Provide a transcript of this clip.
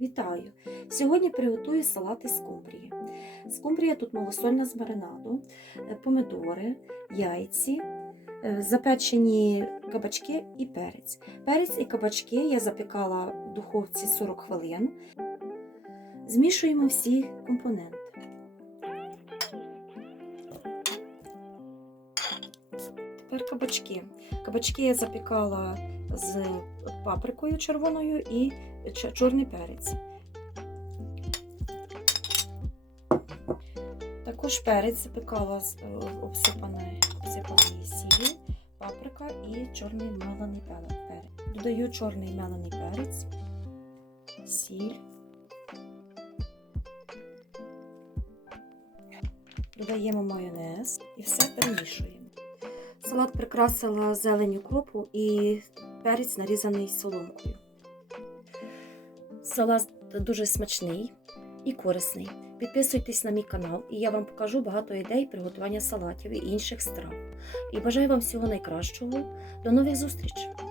Вітаю! Сьогодні приготую салати з скумбрії. Скумбрія тут малосольна з маринаду, е, помидори, яйці, е, запечені кабачки і перець. Перець і кабачки я запікала в духовці 40 хвилин. Змішуємо всі компоненти. Тепер кабачки. Кабачки я запікала з паприкою червоною і чорний перець. Також перець запікала з е, обсипаної, сіллю, паприка і чорний мелений перець. Додаю чорний мелений перець, сіль. Додаємо майонез і все перемішуємо. Салат прикрасила зеленю кропу і перець нарізаний соломкою. Салат дуже смачний і корисний. Підписуйтесь на мій канал, і я вам покажу багато ідей приготування салатів і інших страв. І бажаю вам всього найкращого. До нових зустрічей!